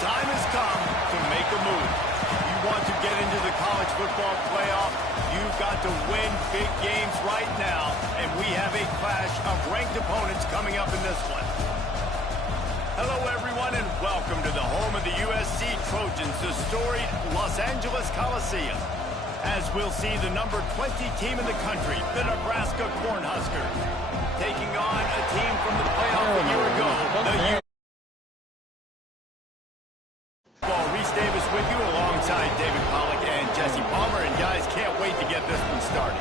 time has come to make a move. If you want to get into the college football playoff, you've got to win big games right now, and we have a clash of ranked opponents coming up in this one. Hello, everyone, and welcome to the home of the USC Trojans, the storied Los Angeles Coliseum. As we'll see the number 20 team in the country, the Nebraska Cornhuskers, taking on a team from the playoff a year ago, the Reese Davis with you alongside David Pollack and Jesse Palmer, and guys, can't wait to get this one started.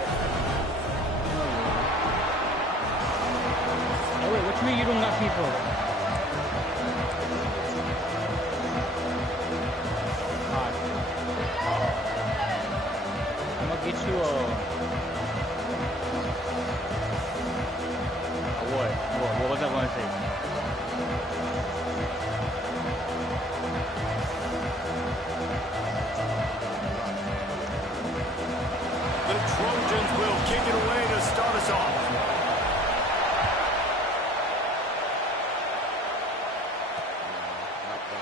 Oh wait, what you mean you don't got people? I'm gonna get you what was I gonna say? Trojans will kick it away to start us off.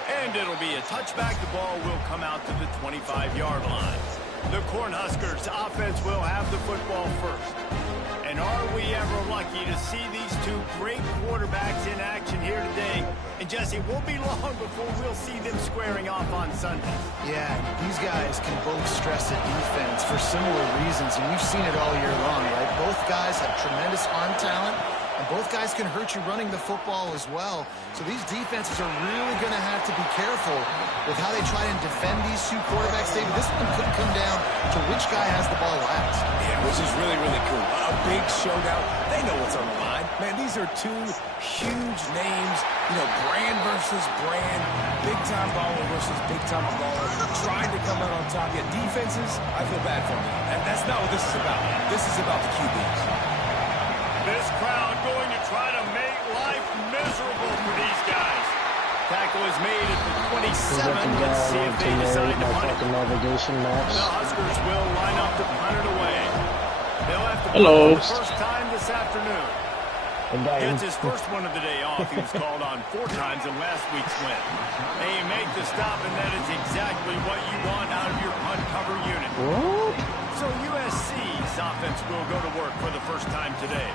And it'll be a touchback. The ball will come out to the 25-yard line. The Cornhuskers offense will have the football first. And are we ever lucky to see these two great quarterbacks in action here today? And Jesse, it won't be long before we'll see them squaring off on Sunday. Yeah, these guys can both stress the defense for similar reasons, and we've seen it all year long, right? Both guys have tremendous arm talent, and both guys can hurt you running the football as well. So these defenses are really going to have to be careful with how they try and defend these two quarterbacks. David, this one could come down to which guy has the ball last. Yeah, which is really, really cool. A big showdown. They know what's on the line. Man, these are two huge names. You know, brand versus brand. Big-time baller versus big-time baller. Trying to come out on top. Yeah, defenses, I feel bad for them. And that's not what this is about. This is about the QBs. This crowd going to try to make life miserable for these guys. Tackle is made at the 27. Let's see if they decide to punt it. Navigation match. The Huskers will line up to punt it away. They'll have to punt Hello. for the first time this afternoon. Gets his first one of the day off. He was called on 4 times in last week's win. They make the stop, and that is exactly what you want out of your punt cover unit. What? So USC's offense will go to work for the first time today.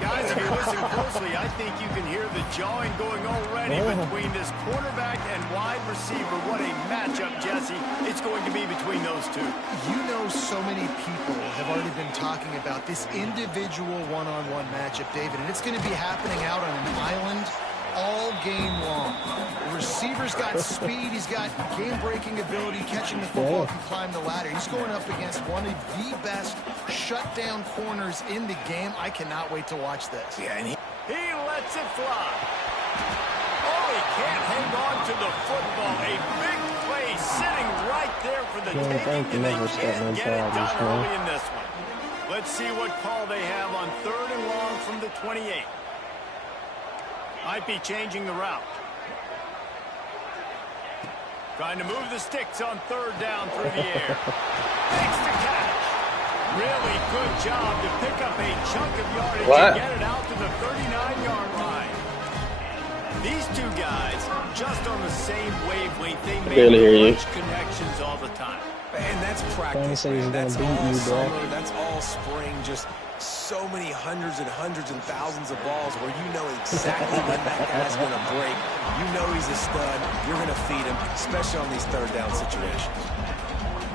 Guys, if you listen closely, I think you can hear the jawing going already between this quarterback and wide receiver. What a matchup, Jesse, it's going to be between those two. You know, so many people have already been talking about this individual one-on-one matchup, David, and it's going to be happening out on an island all game long. The receiver's got speed, he's got game-breaking ability, catching the football, can climb the ladder. He's going up against one of the best shutdown corners in the game. I cannot wait to watch this. Yeah, and he lets it fly. Oh, he can't hang on to the football. A big play sitting right there for the taking, and they can't get it done early in this one. Let's see what call they have on 3rd and long from the 28. Might be changing the route. Trying to move the sticks on 3rd down through the air. Makes the catch. Really good job to pick up a chunk of yardage and get it out to the 39-yard line. These two guys, just on the same wavelength, they make clutch connections all the time. And that's practice, man. That's all summer, that's all spring, just so many hundreds and thousands of balls where you know exactly when that guy's going to break. You know he's a stud. You're going to feed him, especially on these 3rd down situations.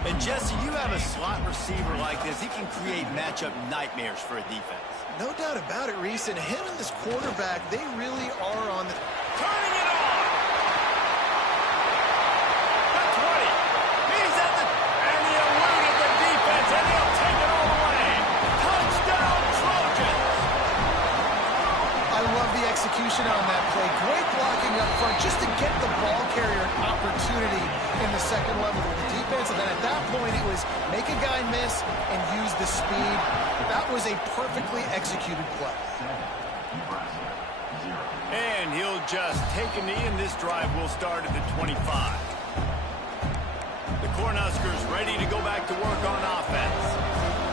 And Jesse, you have a slot receiver like this. He can create matchup nightmares for a defense. No doubt about it, Reese. And him and this quarterback, they really are on the... Turning it on! The 20. He's at the... And he eluded the defense, and he'll take it all the way. Touchdown, Trojans! I love the execution on that play. Great blocking up front just to get the ball carrier an opportunity in the second level with the defense. And then at that point, it was make a guy miss and use the speed. That was a perfectly executed play. And he'll just take a knee, and this drive will start at the 25. The Cornhuskers ready to go back to work on offense.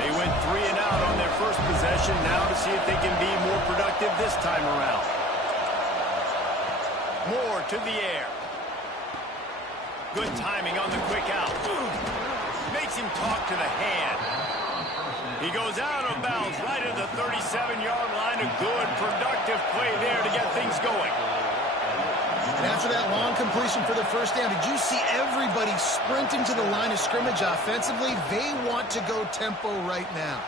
They went 3 and out on their first possession, now to see if they can be more productive this time around. Moore to the air. Good timing on the quick out. Makes him talk to the hand. He goes out of bounds right at the 37-yard line. A good, productive play there to get things going. And after that long completion for the first down, did you see everybody sprinting to the line of scrimmage offensively? They want to go tempo right now.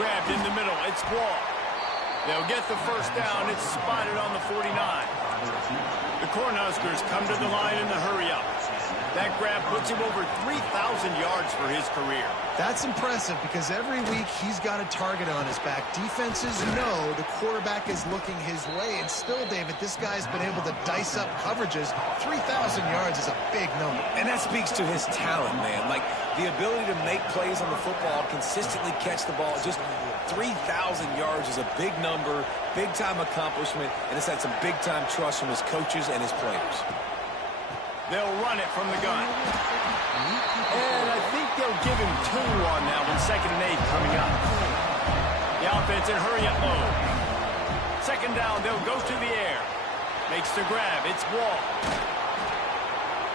Grabbed in the middle. It's Wall. They'll get the first down. It's spotted on the 49. The Cornhuskers come to the line in the hurry-up. That grab puts him over 3,000 yards for his career. That's impressive because every week he's got a target on his back. Defenses know the quarterback is looking his way. And still, David, this guy's been able to dice up coverages. 3,000 yards is a big number. And that speaks to his talent, man. Like, the ability to make plays on the football, consistently catch the ball. Just 3,000 yards is a big number, big-time accomplishment, and it's had some big-time trust from his coaches and his players. They'll run it from the gun. And I think they'll give him 2 on that one. 2nd and 8 coming up. The offense in hurry-up mode. 2nd down, they'll go to the air. Makes the grab. It's Wall.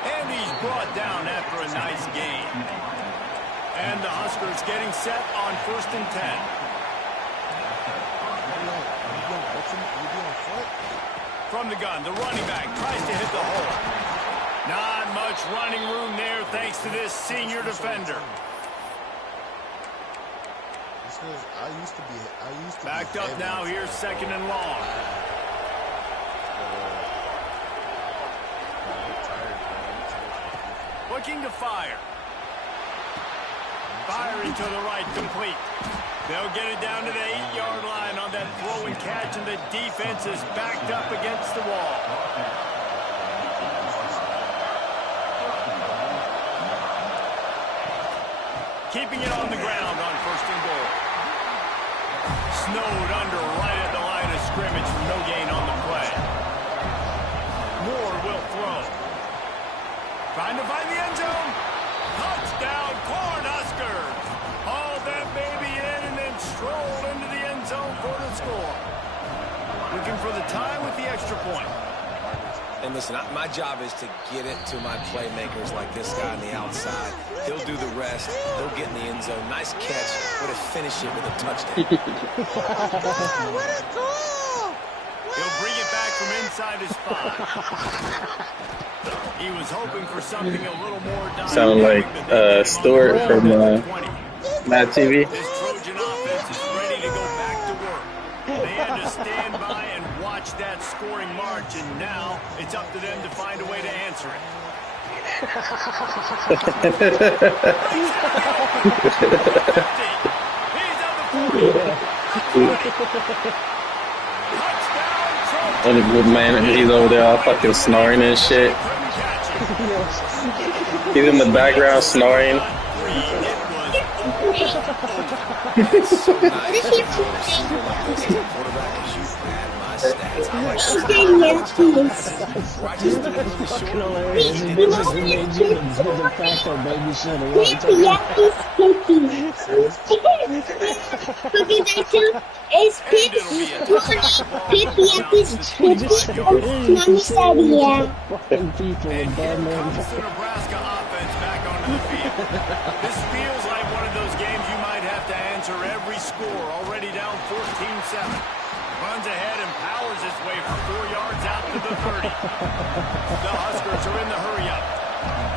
And he's brought down after a nice gain. And the Huskers getting set on 1st and 10. From the gun, the running back tries to hit the hole. Not much running room there thanks to this senior defender. Backed up now, here's 2nd and long. Looking to fire. Firing to the right, complete. They'll get it down to the 8-yard line on that throw and catch, and the defense is backed up against the wall. Keeping it on the ground on 1st and goal. Snowed under right at the line of scrimmage for no gain on the play. Moore will throw. Trying to find the end zone. Touchdown, Cornhuskers. Hauled that baby in and then strolled into the end zone for the score. Looking for the tie with the extra point. And listen, my job is to get it to my playmakers like this guy on the outside. He'll do the rest. He'll get in the end zone. Nice catch. But to finish it with a touchdown. What a goal! He'll bring it back from inside his 5. He was hoping for something a little more dynamic. Sound like Stewart from Mad TV. This Trojan offense is ready to go back to work. They had to stand by and watch that scoring march, and now it's up to them to find a way to answer it. He's on the 40. Only good man, he's over there all fucking snoring and shit. He's in the background snoring. Nebraska offense back onto the field. This feels like one of those games you might have to answer every score. Already down 14-7. Runs ahead and powers his way for 4 yards out to the 30. The Huskers are in the hurry-up.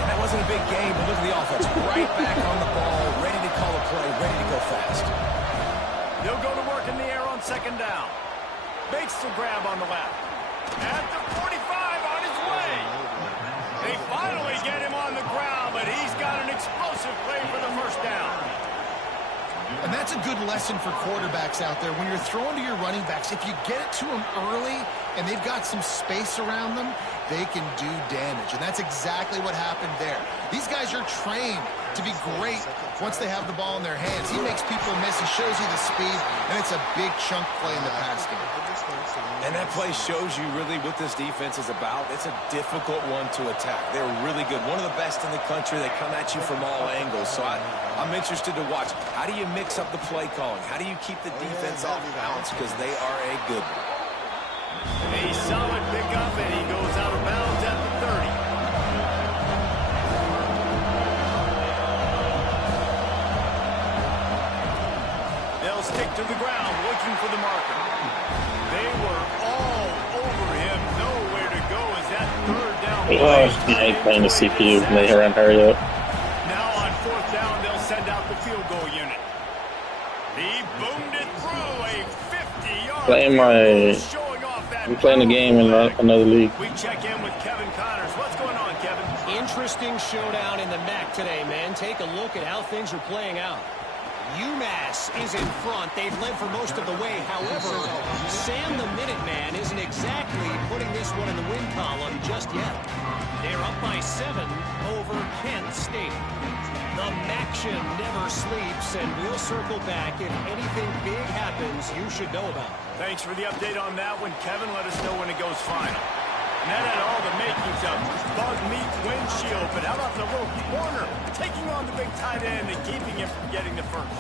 And that wasn't a big game, but look at the offense. Right back on the ball, ready to call a play, ready to go fast. They'll go to work in the air on 2nd down. Makes the grab on the left. At the 45 on his way. They finally get him on the ground, but he's got an explosive play for the first down. And that's a good lesson for quarterbacks out there. When you're throwing to your running backs, if you get it to them early and they've got some space around them, they can do damage. And that's exactly what happened there. These guys are trained to be great once they have the ball in their hands. He makes people miss. He shows you the speed, and it's a big chunk play in the pass game. And that play shows you really what this defense is about. It's a difficult one to attack. They're really good. One of the best in the country. They come at you from all angles. So I'm interested to watch. How do you mix up the play calling? How do you keep the defense off balance? Because they are a good one. A solid pickup, and he goes out of bounds at the 30. stick to the ground, looking for the marker. They were all over him. Nowhere to go as that third down play. Oh, I ain't playing the CPU. They run hurry up. Now on fourth down, they'll send out the field goal unit. He boomed it through a 50-yard showing off that. I'm playing the game in another league. We check in with Kevin Connors. What's going on, Kevin? Interesting showdown in the MAC today, man. Take a look at how things are playing out. UMass is in front. They've led for most of the way. However, Sam the Minuteman isn't exactly putting this one in the win column just yet. They're up by 7 over Kent State. The MACtion never sleeps, and we'll circle back. If anything big happens, you should know about it. Thanks for the update on that one, Kevin. Let us know when it goes final. And that had all the makings of bug meat windshield, but how about the little corner taking on the big tight end and keeping him from getting the first?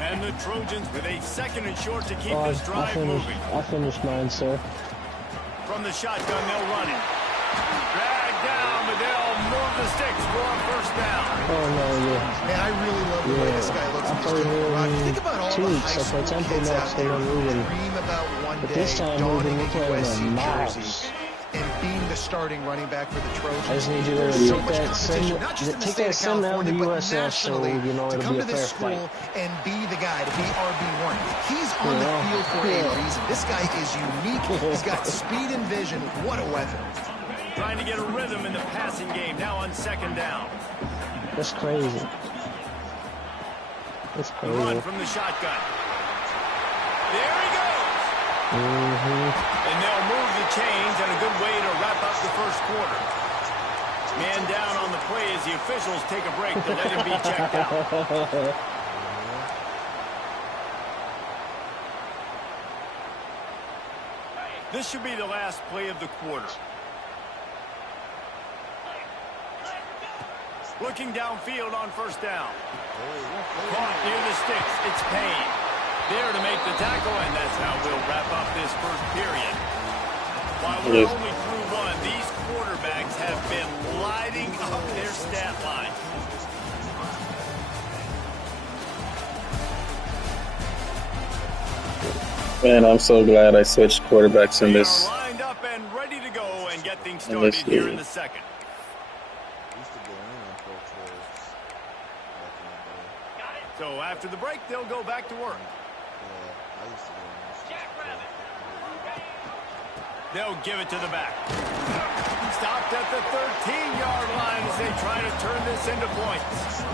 And the Trojans with a 2nd and short to keep this drive moving. I finished mine, sir. From the shotgun, they'll run it. Drag down, but they'll move the sticks for a first down. Oh, no, yeah. Man, I really love the way this guy looks. Think about all the high school kids out there who dream about one day donning a USC jersey and being the starting running back for the Trojans. I just need you to take that sim out of the USF so you know it'll be a fair fight. And be the guy, to be RB1. He's on the field for a reason. This guy is unique. He's got speed and vision. What a weapon. Trying to get a rhythm in the passing game now on 2nd down. That's crazy. That's crazy. Run from the shotgun. There he goes. And they'll move the chains, and a good way to wrap up the first quarter. Man down on the play as the officials take a break to let him be checked out. This should be the last play of the quarter. Looking downfield on first down. Caught near the sticks. It's Payne. There to make the tackle, and that's how we'll wrap up this first period. While we're only through one, these quarterbacks have been lighting up their stat line. Man, I'm so glad I switched quarterbacks in this. They are lined up and ready to go and get things started here in the second. So after the break, they'll go back to work. They'll give it to the back. Stopped at the 13-yard line as they try to turn this into points.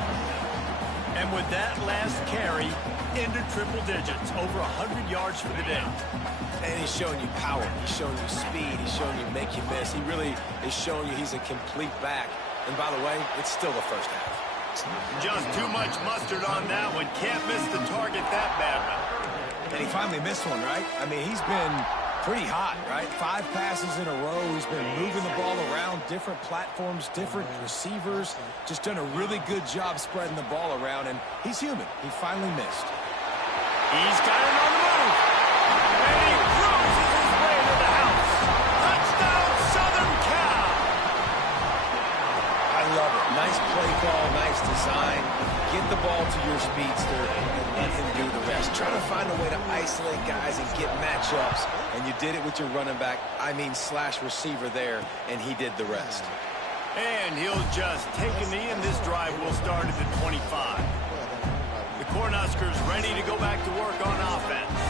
And with that last carry, into triple digits, over 100 yards for the day. And he's showing you power. He's showing you speed. He's showing you make you miss. He really is showing you he's a complete back. And by the way, it's still the first half. Just too much mustard on that one. Can't miss the target that badly. And he finally missed one, right? I mean, he's been pretty hot, right? 5 passes in a row. He's been moving the ball around, different platforms, different receivers. Just done a really good job spreading the ball around, and he's human. He finally missed. He's got it on the move. And he cruises his way to the house. Touchdown, Southern Cal. I love it. Nice play call, nice design. Get the ball to your speedster and let him do the rest. Try to find a way to isolate guys and get matchups, and you did it with your running back, slash receiver there, and he did the rest. And he'll just take a knee, and this drive will start at the 25. The Cornhuskers ready to go back to work on offense.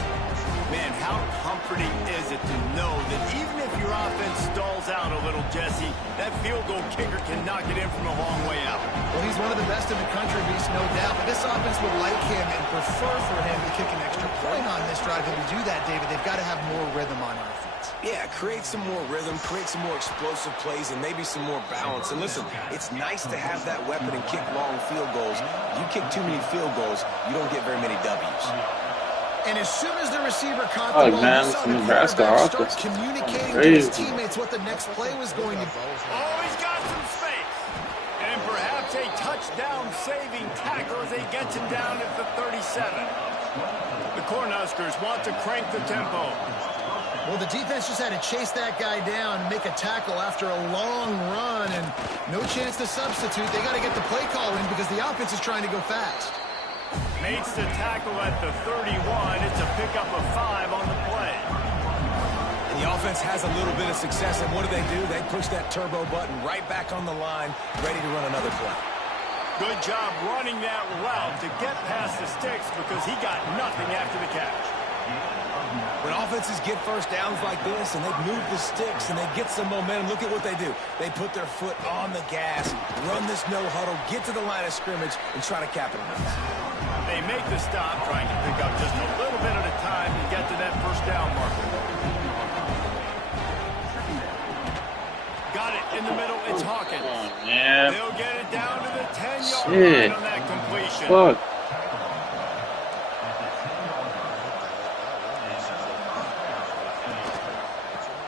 Man, how comforting is it to know that even if your offense stalls out a little, Jesse, that field goal kicker can knock it in from a long way out. Well, he's one of the best in the country, Reese, no doubt. But this offense would like him and prefer for him to kick an extra point on this drive. And to do that, David, they've got to have more rhythm on offense. Yeah, create some more rhythm, create some more explosive plays, and maybe some more balance. And listen, it's nice to have that weapon and kick long field goals. You kick too many field goals, you don't get very many W's. And as soon as the receiver caught the ball, man, you saw the Nebraska quarterback start communicating to his teammates what the next play was going to be. Oh, he's got some space. And perhaps a touchdown-saving tackle as they get him down at the 37. The Cornhuskers want to crank the tempo. Well, the defense just had to chase that guy down and make a tackle after a long run, and no chance to substitute. They got to get the play call in because the offense is trying to go fast. Makes the tackle at the 31. It's a pickup of 5 on the play. And the offense has a little bit of success, and what do? They push that turbo button right back on the line, ready to run another play. Good job running that route to get past the sticks because he got nothing after the catch. When offenses get first downs like this and they move the sticks and they get some momentum, look at what they do. They put their foot on the gas, run this no huddle, get to the line of scrimmage, and try to capitalize. They make the stop, trying to pick up just a little bit at a time to get to that first down marker. Got it in the middle. It's Hawkins. Oh, man. They'll get it down to the 10-yard line on that completion. Fuck.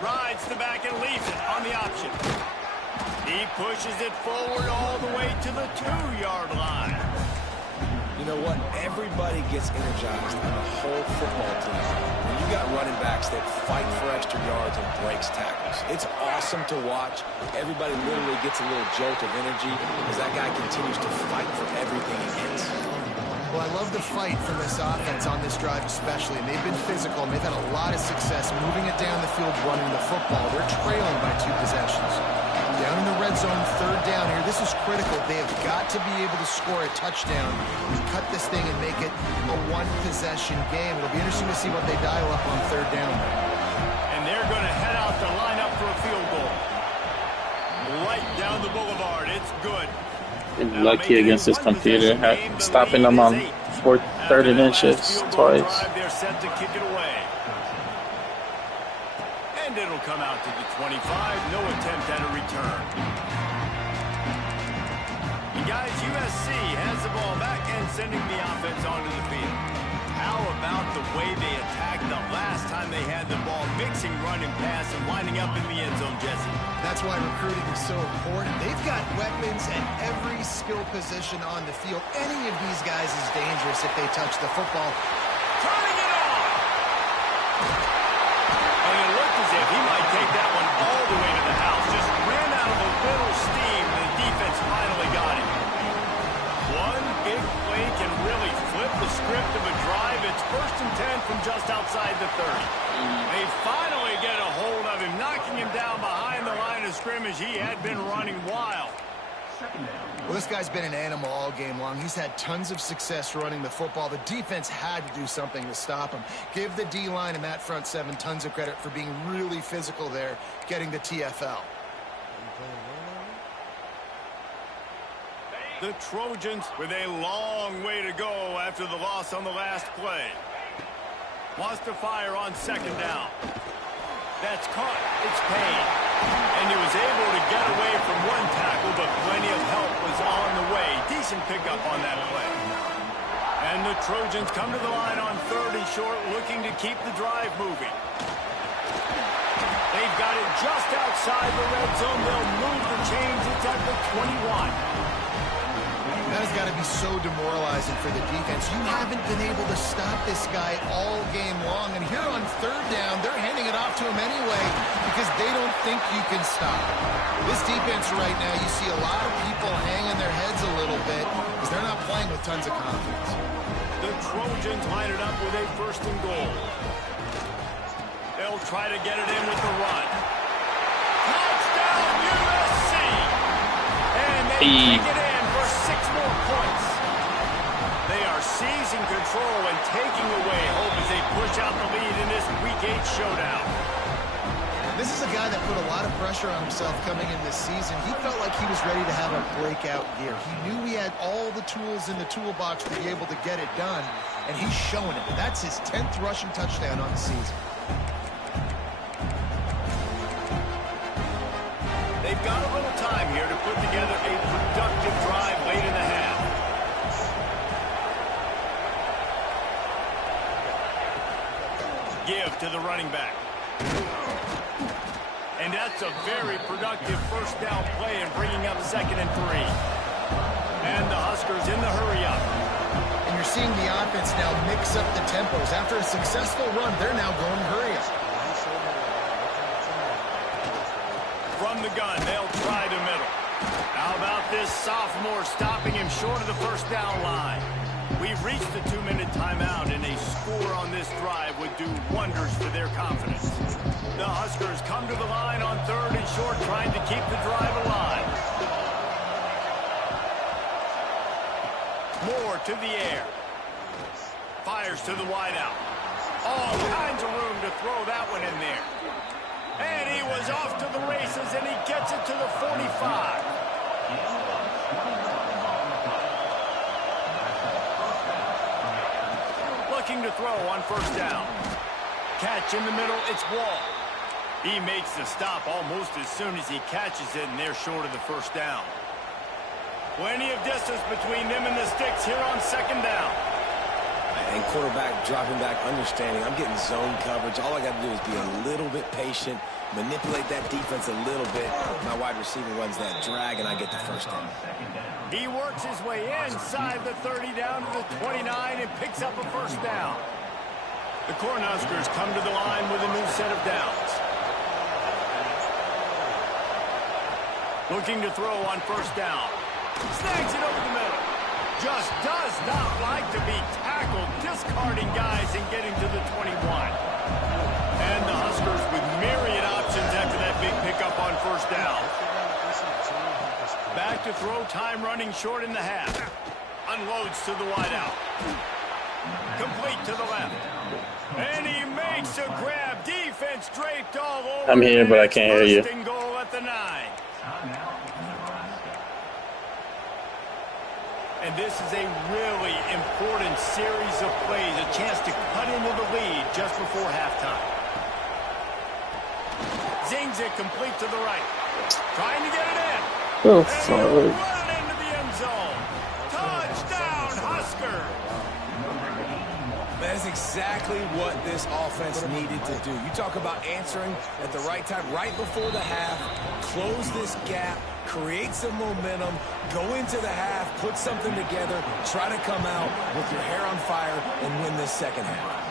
Rides the back and leaves it on the option. He pushes it forward all the way to the 2-yard line. You know what? Everybody gets energized on the whole football team when you got running backs that fight for extra yards and breaks tackles. It's awesome to watch. Everybody literally gets a little jolt of energy as that guy continues to fight for everything he gets. Well, I love the fight from this offense on this drive especially, and they've been physical, and they've had a lot of success moving it down the field, running the football. They're trailing by 2 possessions. Down in the red zone, 3rd down here. This is critical. They have got to be able to score a touchdown and cut this thing and make it a 1-possession game. It'll be interesting to see what they dial up on 3rd down. And they're going to head out to line up for a field goal. Right down the boulevard. It's good. Been lucky against this computer, stopping them on 3rd and inches twice. They're set to kick it away. And it'll come out to the 25. No attempt at a return. And guys, USC has the ball back and sending the offense onto the field. How about the way they attacked the last time they had the ball, mixing run and pass and lining up in the end zone, Jesse? That's why recruiting is so important. They've got weapons at every skill position on the field. Any of these guys is dangerous if they touch the football. Turning it on! And it looked as if he might take that one all the way to the house. Just ran out of a little steam, and the defense finally got it. One big play can really flip the script of a drive. It's 1st and 10 from just outside the 30. They finally get a hold of him, knocking him down behind the line of scrimmage. He had been running wild. Well, this guy's been an animal all game long. He's had tons of success running the football. The defense had to do something to stop him. Give the D-line and that front 7 tons of credit for being really physical there, getting the TFL. The Trojans with a long way to go after the loss on the last play. Wants to fire on 2nd down. That's caught. It's Payne. And he was able to get away from one tackle, but plenty of help was on the way. Decent pickup on that play. And the Trojans come to the line on 3rd and short, looking to keep the drive moving. They've got it just outside the red zone. They'll move the chains. It's at the 21. That has got to be so demoralizing for the defense. You haven't been able to stop this guy all game long. And here on 3rd down, they're handing it off to him anyway because they don't think you can stop him. This defense right now, you see a lot of people hanging their heads a little bit because they're not playing with tons of confidence. The Trojans line it up with a 1st and goal. They'll try to get it in with the run. Touchdown, USC! And they take it in for 6 more points. They are seizing control and taking away hope as they push out the lead in this Week 8 showdown. This is a guy that put a lot of pressure on himself coming in this season. He felt like he was ready to have a breakout year. He knew he had all the tools in the toolbox to be able to get it done, and he's showing it. That's his 10th rushing touchdown on the season. They've got a little time here to put together a productive drive late in the half. Give to the running back. And that's a very productive 1st down play and bringing up 2nd and 3. And the Huskers in the hurry up. And you're seeing the offense now mix up the tempos. After a successful run, they're now going hurry up. From the gun, they'll try the middle. How about this sophomore stopping him short of the 1st down line? We've reached the 2-minute timeout, and a score on this drive would do wonders for their confidence. The Huskers come to the line on 3rd and short, trying to keep the drive alive. Moore to the air. Fires to the wideout. All kinds of room to throw that one in there. And he was off to the races, and he gets it to the 45. Looking to throw on 1st down. Catch in the middle, it's Wall. He makes the stop almost as soon as he catches it, and they're short of the 1st down. Plenty of distance between them and the sticks here on 2nd down. And quarterback dropping back, understanding I'm getting zone coverage. All I got to do is be a little bit patient, manipulate that defense a little bit. My wide receiver runs that drag, and I get the 1st down. He works his way inside the 30 down to the 29 and picks up a 1st down. The Cornhuskers come to the line with a new set of downs. Looking to throw on 1st down. Snags it over the middle. Just does not like to be tackled, discarding guys and getting to the 21. And the Huskers with myriad options after that big pickup on 1st down. Back to throw, time running short in the half. Unloads to the wideout. Complete to the left. And he makes a grab. Defense draped all over. I'm here, but I can't hear you. 1st and goal at the 9. And this is a really important series of plays, a chance to cut into the lead just before halftime. Zings it complete to the right. Trying to get it in. Oh, and sorry. run into the end zone. Touchdown, Husker. That is exactly what this offense needed to do. You talk about answering at the right time, right before the half, close this gap, create some momentum, go into the half, put something together, try to come out with your hair on fire and win this 2nd half.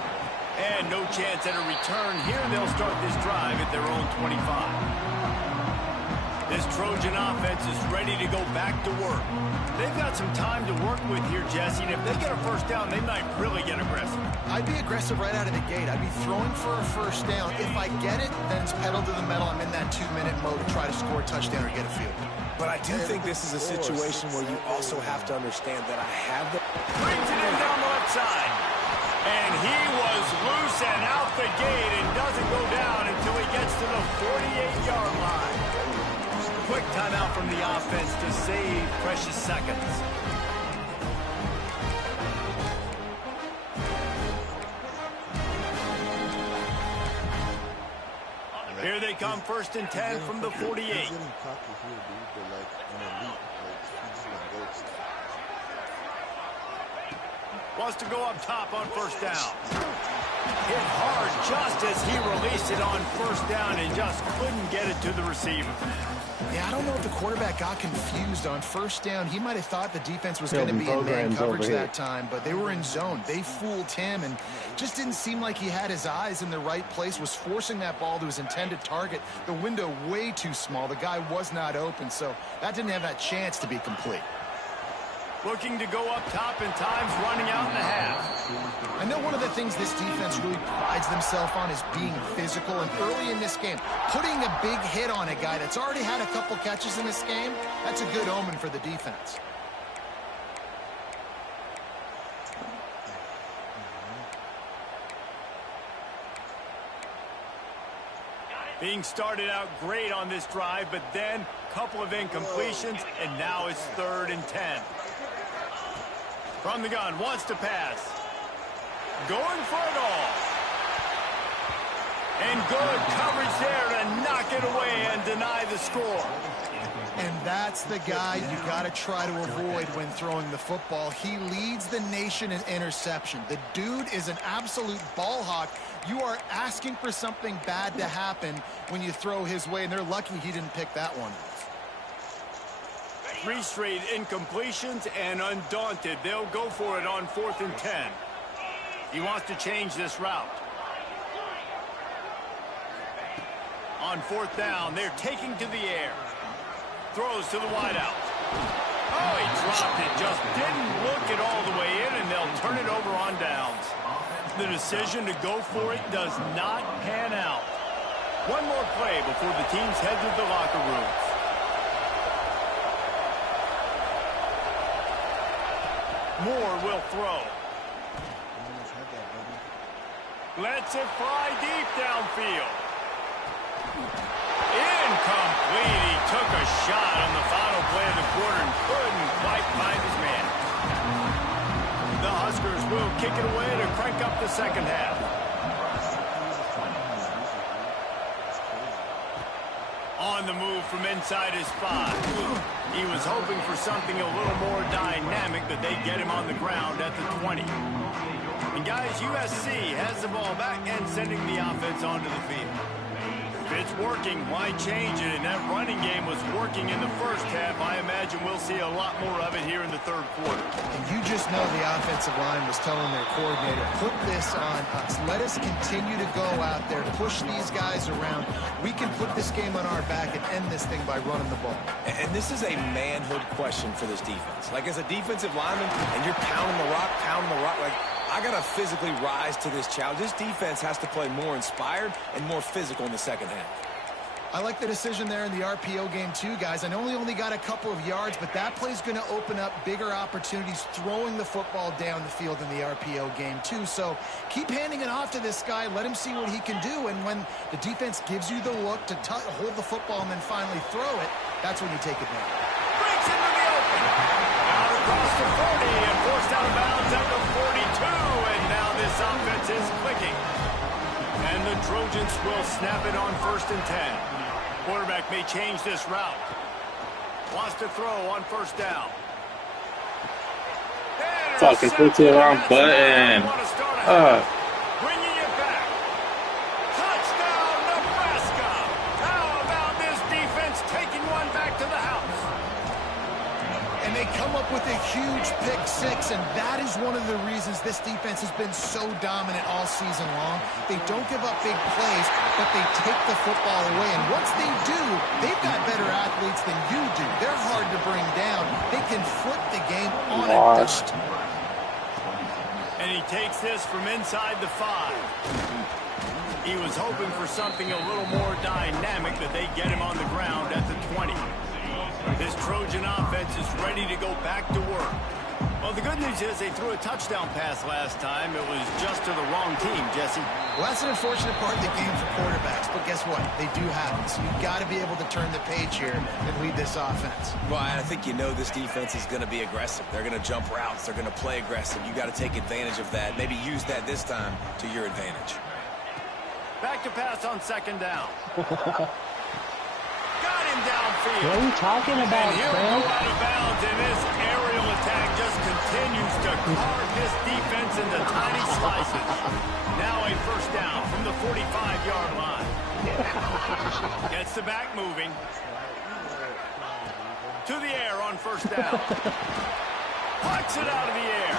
And no chance at a return. Here they'll start this drive at their own 25. This Trojan offense is ready to go back to work. They've got some time to work with here, Jesse, and if they get a 1st down, they might really get aggressive. I'd be aggressive right out of the gate. I'd be throwing for a 1st down. If I get it, then it's pedal to the metal. I'm in that 2-minute mode to try to score a touchdown or get a field. But I do think this is a situation where you also have to understand that I have the... Brings it in down the left side. And he was loose and out the gate and doesn't go down until he gets to the 48-yard line. Quick timeout from the offense to save precious seconds. Here they come, 1st and 10 from the 48. Wants to go up top on 1st down. Hit hard just as he released it on 1st down and just couldn't get it to the receiver. Yeah, I don't know if the quarterback got confused on 1st down. He might have thought the defense was going to be in man coverage that time, but they were in zone. They fooled him and just didn't seem like he had his eyes in the right place, was forcing that ball to his intended target. The window way too small. The guy was not open, so that didn't have that chance to be complete. Looking to go up top and times running out in the half. I know one of the things this defense really prides themselves on is being physical, and early in this game, putting a big hit on a guy that's already had a couple catches in this game, that's a good omen for the defense. Being started out great on this drive, but then a couple of incompletions, and now it's 3rd and 10. From the gun, wants to pass. Going for it all. And good coverage there to knock it away and deny the score. And that's the guy you got to try to avoid when throwing the football. He leads the nation in interception. The dude is an absolute ball hawk. You are asking for something bad to happen when you throw his way, and they're lucky he didn't pick that one. 3 straight incompletions, and undaunted, they'll go for it on 4th and 10. He wants to change this route. On 4th down, they're taking to the air. Throws to the wideout. Oh, he dropped it. Just didn't look it all the way in, and they'll turn it over on downs. The decision to go for it does not pan out. One more play before the teams head to the locker rooms. Moore will throw. Lets it fly deep downfield. Incomplete. He took a shot on the final play of the quarter and couldn't quite find his man. The Huskers will kick it away to crank up the second half. On the move from inside his 5. He was hoping for something a little more dynamic, but they get him on the ground at the 20. And guys, USC has the ball back and sending the offense onto the field. If it's working, why change it? And that running game was working in the first half. I imagine we'll see a lot more of it here in the third quarter. And you just know the offensive line was telling their coordinator, put this on us. Let us continue to go out there, push these guys around. We can put this game on our back and end this thing by running the ball. And this is a manhood question for this defense. Like, as a defensive lineman, and you're pounding the rock, like, I got to physically rise to this challenge. This defense has to play more inspired and more physical in the second half. I like the decision there in the RPO game too, guys. I know he only got a couple of yards, but that play's going to open up bigger opportunities throwing the football down the field in the RPO game too. So keep handing it off to this guy. Let him see what he can do. And when the defense gives you the look to hold the football and then finally throw it, that's when you take it now. Breaks into the open. Out across the 40 and forced out of bounds at the 42. And now this offense is clicking. And the Trojans will snap it on 1st and 10. Quarterback may change this route. Wants to throw on 1st down. Fucking put the wrong button. Bringing it back. Touchdown, Nebraska. How about this defense taking one back to the house? And they come up with a huge pick 6, and that is one of the reasons this defense has been so dominant all season long. They don't give up big plays, but they take the football away. And once they do, they've got better athletes than you do. They're hard to bring down. They can flip the game on a dust. And he takes this from inside the 5. He was hoping for something a little more dynamic, but they get him on the ground at the 20. This Trojan offense is ready to go back to work. Well, the good news is they threw a touchdown pass last time. It was just to the wrong team, Jesse. Well, that's an unfortunate part of the game for quarterbacks, but guess what? They do happen. So you've got to be able to turn the page here and lead this offense. Well, I think you know this defense is going to be aggressive. They're going to jump routes. They're going to play aggressive. You got to take advantage of that. Maybe use that this time to your advantage. Back to pass on 2nd down. Got him downfield. What are you talking about, and he'll man? go out of bounds, and this aerial attack just continues to carve this defense into tiny slices. Now a 1st down from the 45-yard line. Gets the back moving. To the air on 1st down. Pucks it out of the air.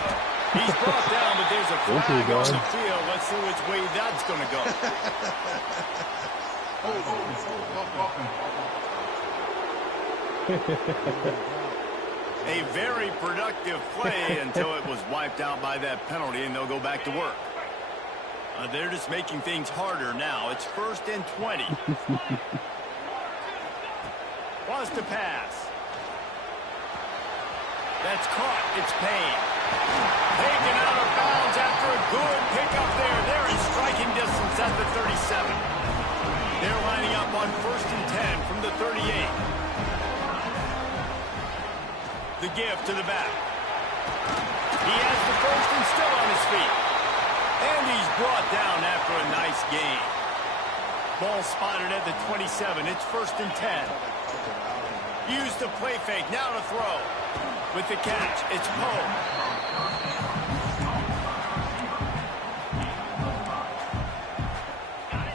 He's brought down, but there's a flag on the field. Let's see which way that's going to go. A very productive play until it was wiped out by that penalty, and they'll go back to work. They're just making things harder now. It's 1st and 20. Wants to pass. That's caught. It's Payne. Taken out of bounds after a good pickup there. They're in striking distance at the 37. They're lining up on 1st and 10 from the 38. The give to the back. He has the 1st and still on his feet. And he's brought down after a nice gain. Ball spotted at the 27. It's 1st and 10. Use the play fake. Now to throw. With the catch, it's Poe.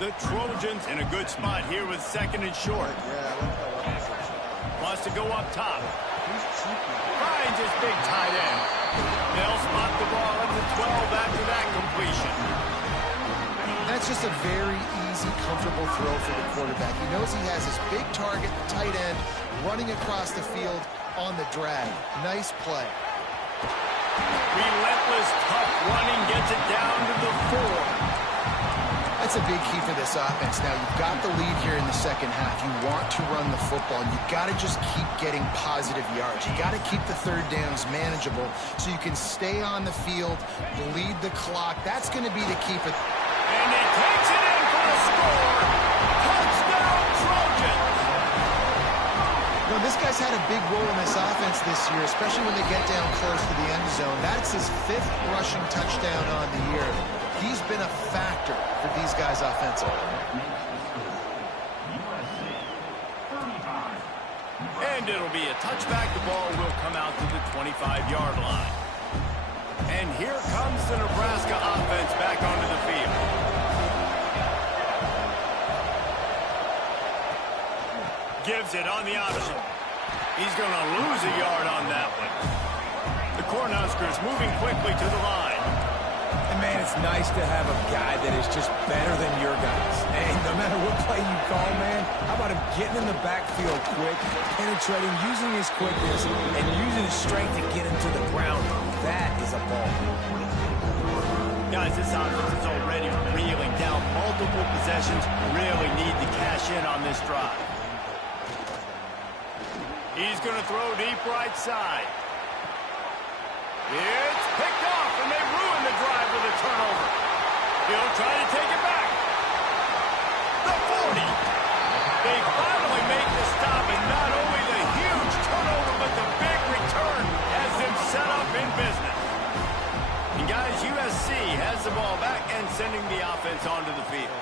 The Trojans in a good spot here with 2nd and short. Wants to go up top. Finds his big tight end. They'll spot the ball at the 12 after that completion. That's just a very easy, comfortable throw for the quarterback. He knows he has his big target, the tight end, running across the field. on the drag. Nice play. Relentless, tough running gets it down to the 4. That's a big key for this offense. Now, you've got the lead here in the second half. You want to run the football. You've got to just keep getting positive yards. You've got to keep the third downs manageable so you can stay on the field, bleed the clock. That's going to be the key for... And he takes it in for a score. Touchdown, Trojans! You know, this guy's had a big role in this offense this year, especially when they get down close to the end zone. That's his 5th rushing touchdown on the year. He's been a factor for these guys offensively. And it'll be a touchback. The ball will come out to the 25-yard line. And here comes the Nebraska offense back onto the field. Gives it on the option. He's going to lose a yard on that one. The Cornhuskers moving quickly to the line. And, man, it's nice to have a guy that is just better than your guys. And no matter what play you call, man, how about him getting in the backfield quick, penetrating, using his quickness, and using his strength to get him to the ground. That is a ball. Guys, this offense is already reeling down multiple possessions. Really need to cash in on this drive. He's going to throw deep right side. It's picked off, and they ruin the drive with a turnover. He'll try to take it back. The 40. They finally make the stop, and not only the huge turnover, but the big return has them set up in business. And guys, USC has the ball back and sending the offense onto the field.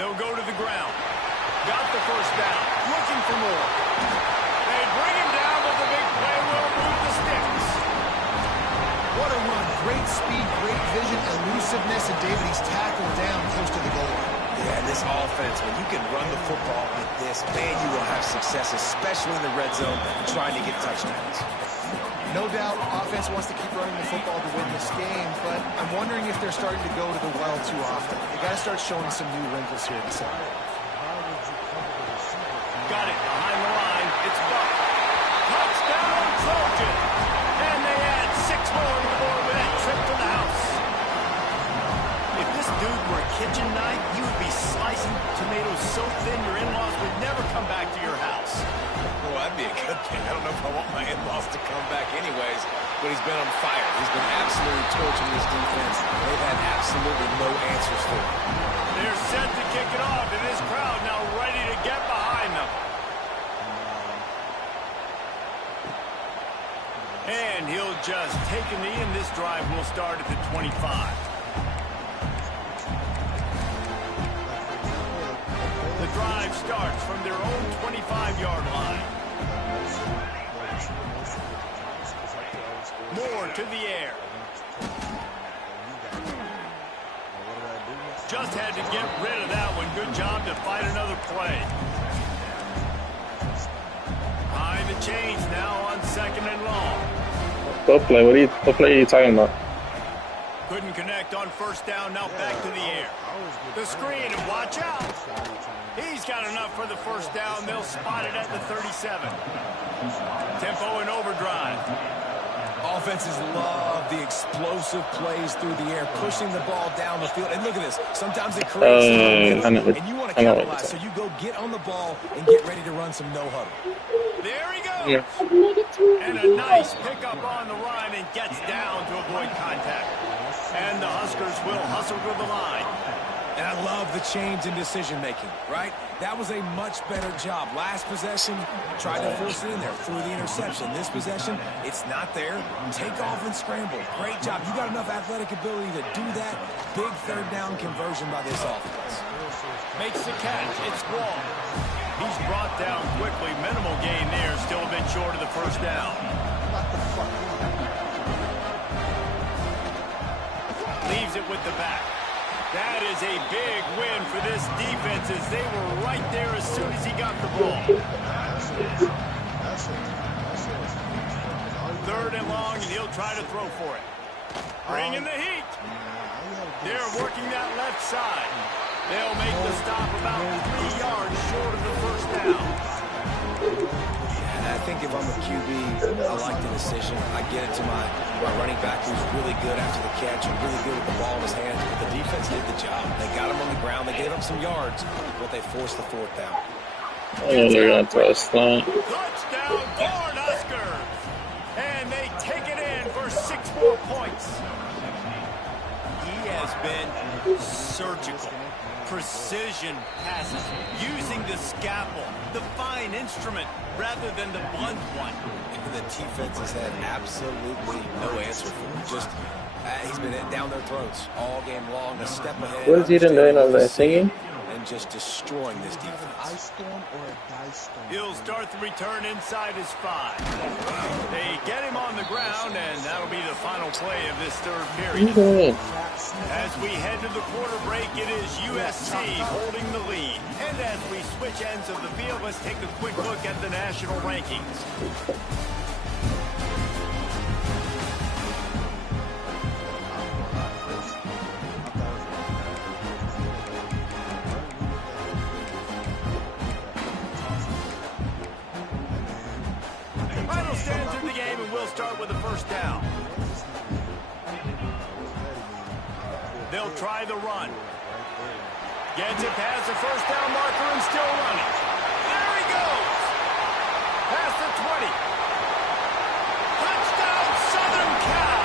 They'll go to the ground. Got the first down. Looking for more. They bring him down, but the big play will move the sticks. What a run. Great speed, great vision, elusiveness, and David, he's tackled down close to the goal line. Yeah, this offense, when you can run the football like this, man, you will have success, especially in the red zone, trying to get touchdowns. No doubt, offense wants to keep running the football to win this game, but I'm wondering if they're starting to go to the well too often. They got to start showing some new wrinkles here this side. Got it behind the line. It's Buck. Touchdown, Trojans! And they add 6 more to the board with that trip to the house. If this dude were a kitchen knife, you would be slicing tomatoes so thin your in-laws would never come back to your house. Well, that'd be a good thing. I don't know if I want my in-laws to come back anyways, but he's been on fire. He's been absolutely torching this defense. They've had absolutely no answers for him. They're set to kick it off, and this crowd now ready to get behind them. And he'll just take a knee, and this drive will start at the 25. The drive starts from their own 25-yard line. Moore to the air. Just had to get rid of that one. Good job to fight another play. Behind the chains now on 2nd and long. What play are you talking about? Couldn't connect on first down. Now back to the air. The screen, and watch out. He's got enough for the first down. They'll spot it at the 37. Tempo and overdrive. Offenses love the explosive plays through the air, pushing the ball down the field. And look at this. Sometimes it creates and you want to capitalize. So you go get on the ball and get ready to run some no-huddle. There he goes. Yeah. And a nice pickup on the run and gets down to avoid contact. And the Huskers will hustle to the line. And I love the change in decision-making, right? That was a much better job. Last possession, tried to force it in there, threw the interception. This possession, it's not there. Take off and scramble. Great job. You got enough athletic ability to do that. Big third down conversion by this offense. Makes the catch. It's Wall. He's brought down quickly. Minimal gain there. Still a bit short of the first down. Leaves it with the back. That is a big win for this defense as they were right there as soon as he got the ball. 3rd and long, and he'll try to throw for it. Bringing the heat. They're working that left side. They'll make the stop about 3 yards short of the first down. I think if I'm a QB, I like the decision. I get it to my running back who's really good after the catch and really good with the ball in his hands. But the defense did the job. They got him on the ground. They gave up some yards, but they forced the fourth down. Oh, they're going to throw a stunt. Touchdown, Cornhuskers! And they take it in for 6 more points. He has been surgical. Precision passes, using the scalpel, the fine instrument, rather than the blunt one. And the defense has had absolutely no answer for him. Just, he's been down their throats all game long, a step ahead. What is he doing over there, singing? And just destroying this defense. Ice storm or a dice storm? He'll start the return inside his 5. They get him on the ground, and that'll be the final play of this third period. As we head to the quarter break, it is USC holding the lead. And as we switch ends of the field, let's take a quick look at the national rankings. Final stands in the game, and we'll start with the first down. They'll try the run. Gets it past the first down marker and still running. There he goes. Past the 20. Touchdown, Southern Cal.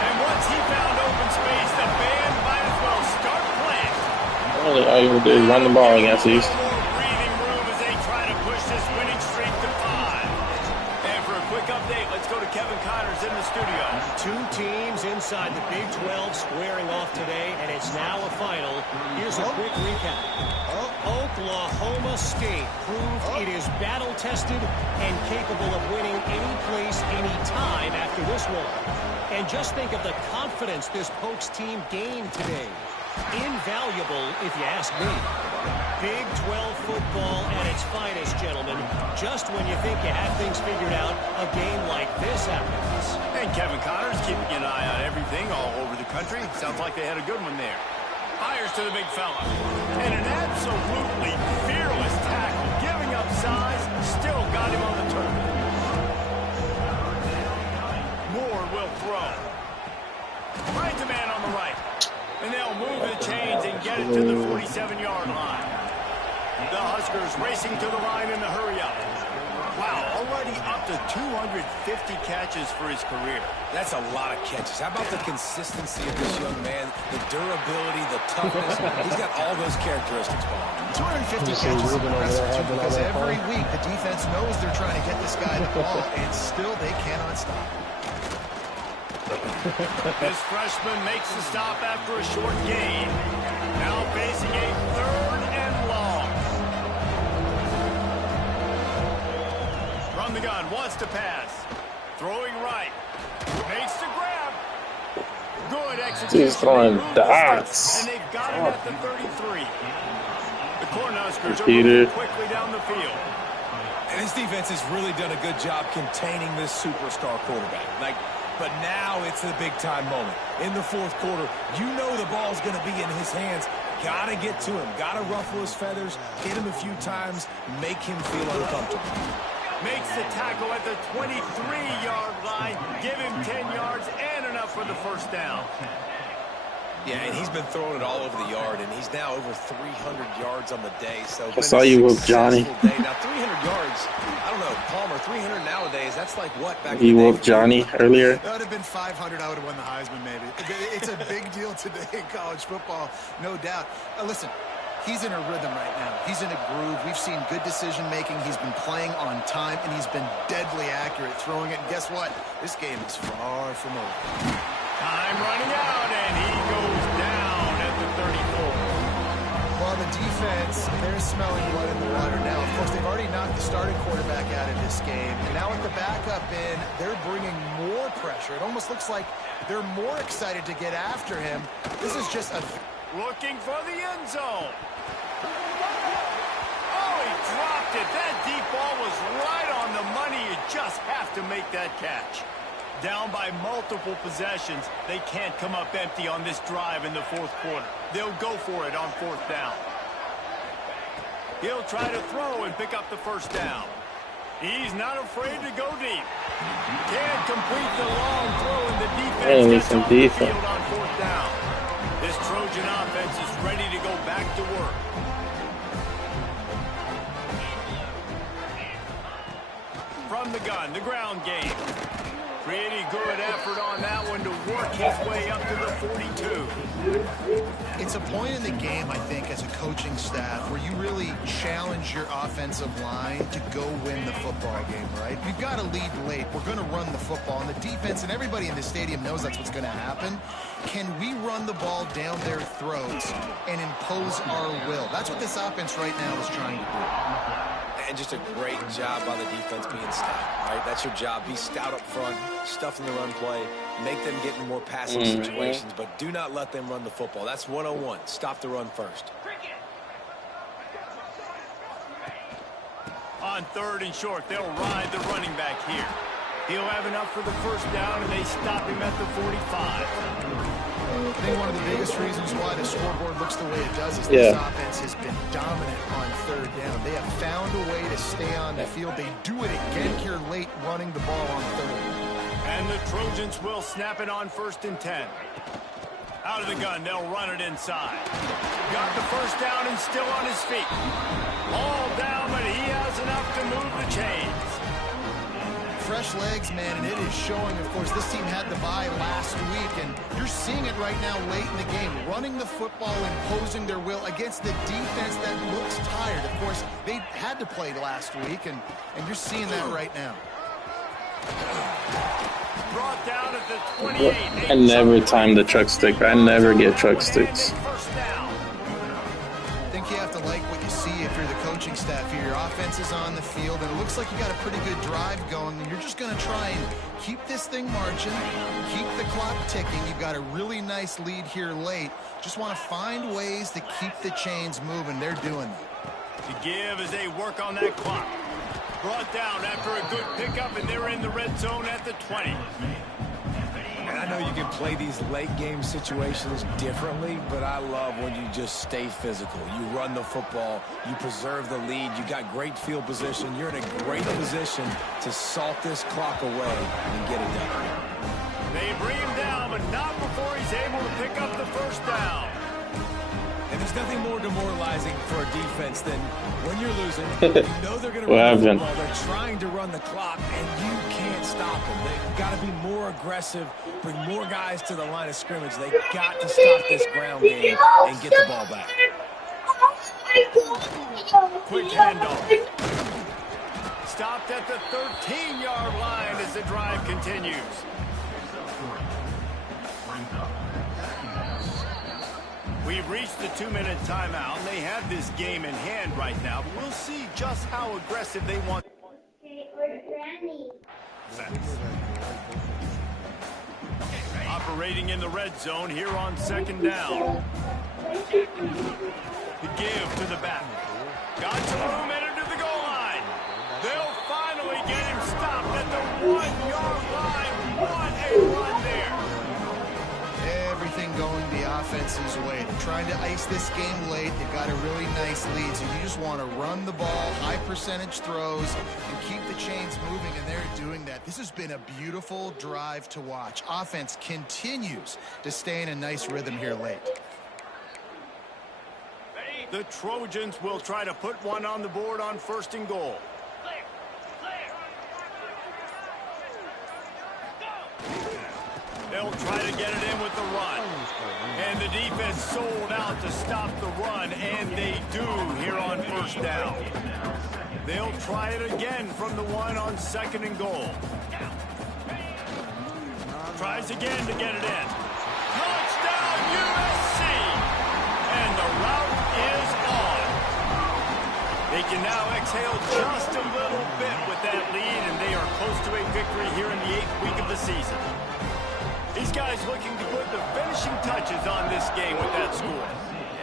And once he found open space, the band might as well start playing. All they able to do is run the ball against these. More breathing room as they try to push this winning streak to 5. And for a quick update, let's go to Kevin Connors in the studio. 2 teams inside the Big 12 squaring off today, and it's now a final. Here's a quick recap. Oklahoma State proved it is battle-tested and capable of winning any place, any time after this one. And just think of the confidence this Pokes team gained today. Invaluable, if you ask me. Big 12 football at its finest, gentlemen. Just when you think you have things figured out, a game like this happens. And Kevin Connors keeping an eye on everything all over the country. Sounds like they had a good one there. Fires to the big fella. And an absolutely fearless tackle. Giving up size, still got him on the turf. Moore will throw. Finds a man on the right. And they'll move the chains and get it to the 47-yard line. The Huskers racing to the line in the hurry-up. Wow, already up to 250 catches for his career. That's a lot of catches. How about the consistency of this young man? The durability, the toughness. He's got all those characteristics, Paul. 250 catches is impressive, too, because every week the defense knows they're trying to get this guy the ball, and still they cannot stop him. This freshman makes the stop after a short gain. Now facing a 3rd and long. From the gun, wants to pass. Throwing right. Makes the grab. Good execution. He's throwing dots. And they've got him at the 33. The Cornhuskers are moving quickly down the field. And this defense has really done a good job containing this superstar quarterback. But now it's the big-time moment. In the 4th quarter, you know the ball's going to be in his hands. Got to get to him. Got to ruffle his feathers, hit him a few times, make him feel uncomfortable. Makes the tackle at the 23-yard line. Give him 10 yards and enough for the first down. Yeah, and he's been throwing it all over the yard, and he's now over 300 yards on the day. So I saw you whoop Johnny. Day. Now, 300 yards, I don't know, Palmer, 300 nowadays, that's like what back in the day? You whooped Johnny earlier. That would have been 500. I would have won the Heisman, maybe. It's a big deal today in college football, no doubt. Listen, he's in a rhythm right now. He's in a groove. We've seen good decision-making. He's been playing on time, and he's been deadly accurate throwing it. And guess what? This game is far from over. Time running out, and he goes down at the 34. Well, the defense, they're smelling blood in the water now. Of course, they've already knocked the starting quarterback out of this game. And now with the backup in, they're bringing more pressure. It almost looks like they're more excited to get after him. This is just a... Looking for the end zone. Oh, he dropped it. That deep ball was right on the money. You just have to make that catch. Down by multiple possessions, they can't come up empty on this drive in the 4th quarter. They'll go for it on 4th down. He'll try to throw and pick up the first down. He's not afraid to go deep. Can't complete the long throw, and the Hey, defense gets some off the defense. field on 4th down. This Trojan offense is ready to go back to work. From the gun, the ground game. Pretty good effort on that one to work his way up to the 42. It's a point in the game, I think, as a coaching staff where you really challenge your offensive line to go win the football game, right? We've got to lead late. We're going to run the football. And the defense and everybody in the stadium knows that's what's going to happen. Can we run the ball down their throats and impose our will? That's what this offense right now is trying to do. And just a great job by the defense being stout, right? That's your job. Be stout up front, stuff in the run play, make them get in more passing situations, but do not let them run the football. That's 101. Stop the run first. On 3rd and short, they'll ride the running back here. He'll have enough for the 1st down, and they stop him at the 45. I think one of the biggest reasons why the scoreboard looks the way it does is this offense has been dominant on 3rd down. They have found a way to stay on the field. They do it again here late, running the ball on 3rd. And the Trojans will snap it on 1st and 10. Out of the gun, they'll run it inside. Got the 1st down and still on his feet. All down, but he has enough to move the chains. Fresh legs, man, and it is showing. Of course, this team had the bye last week, and you're seeing it right now late in the game. Running the football, imposing their will against the defense that looks tired. Of course, they had to play last week, and you're seeing that right now. Brought down at the 28. I never time the truck stick. I never get truck sticks. I think you have to like what you see if you're the coaching staff here. Your offense is on the field, and it looks like you got a pretty good drive going, and you're just going to try and keep this thing marching, keep the clock ticking. You've got a really nice lead here late. Just want to find ways to keep the chains moving. They're doing it. To give as they work on that clock. Brought down after a good pickup, and they're in the red zone at the 20. And I know you can play these late game situations differently, but I love when you just stay physical. You run the football, you preserve the lead, you got great field position, you're in a great position to salt this clock away and get it done. They bring him down, but not before he's able to pick up the 1st down. And there's nothing more demoralizing for a defense than when you're losing, you know they're going to run the football, they're trying to run the clock, and you can't stop them. They've got to be more aggressive, bring more guys to the line of scrimmage. They've got to stop this ground game and get the ball back. Quick handoff. Stopped at the 13-yard line as the drive continues. We've reached the 2-minute timeout, and they have this game in hand right now, but we'll see just how aggressive they want. Operating in the red zone here on 2nd down. The give to the back. Got some room, entered to the goal line. They'll finally get him stopped at the 1-yard line. What a run there. Everything going the offense's way. They're trying to ice this game late. They've got a really nice lead, so you just want to run the ball, high percentage throws, and keep the chains moving, and they're doing that. This has been a beautiful drive to watch. Offense continues to stay in a nice rhythm here late. The Trojans will try to put one on the board on 1st and goal. They'll try to get it in with the run. And the defense sold out to stop the run, and they do here on 1st down. They'll try it again from the 1 on 2nd and goal. Tries again to get it in. Touchdown, USC! And the route is on. They can now exhale just a little bit with that lead, and they are close to a victory here in the 8th week of the season. These guys looking to put the finishing touches on this game with that score.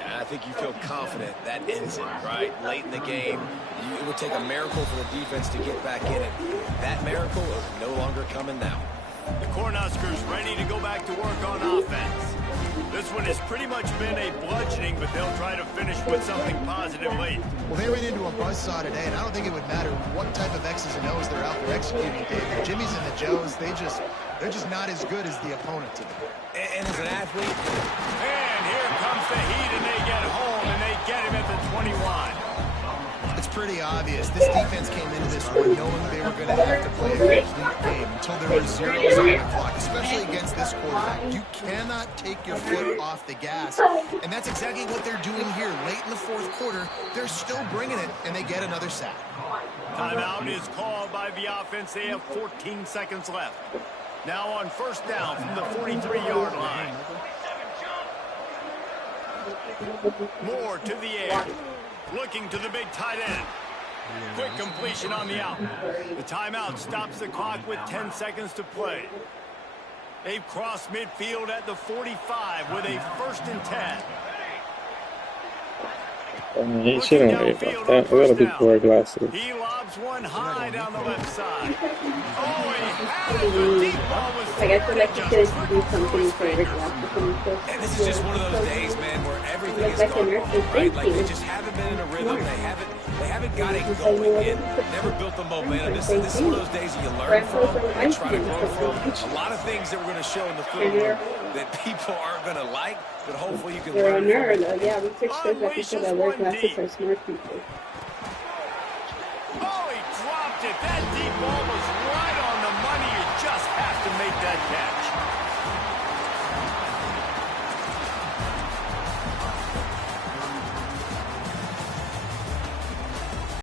Yeah, I think you feel confident that ends it, right? Late in the game, it would take a miracle for the defense to get back in it. That miracle is no longer coming now. The Cornhuskers ready to go back to work on offense. This one has pretty much been a bludgeoning, but they'll try to finish with something positive late. Well, they ran into a buzzsaw today, and I don't think it would matter what type of X's and O's they're out there executing, Dave. The Jimmys and the Joes, they're just not as good as the opponent to them. And as an athlete, and here comes the heat, and they get home, and they get him at the 21. It's pretty obvious. This defense came into this one knowing they were going to have to play a complete game until there were zeros on the clock, especially against this quarterback. You cannot take your foot off the gas, and that's exactly what they're doing here. Late in the fourth quarter, they're still bringing it, and they get another sack. Timeout is called by the offense. They have 14 seconds left. Now on first down from the 43-yard line. Moore to the air. Looking to the big tight end. Quick completion on the out. The timeout stops the clock with 10 seconds to play. They've crossed midfield at the 45 with a 1st and 10. He shouldn't worry about that. I gotta be poor glasses. He lobs one high down the left side. Oh, he had it. The deep ball was I feel like you should do something for Rick and this is just one of those days, man, where everything is going wrong, right? Like they just haven't been in a rhythm. They haven't got it going yet. Never built the momentum. This is one of those days that you learn from and try to grow from. A lot of things that we're going to show in the film that people aren't going to like, but hopefully you can learn from it. Yeah, we teach those that people that wear glasses are smart people. Oh, he dropped it. That deep ball was right on the money. You just have to make that catch.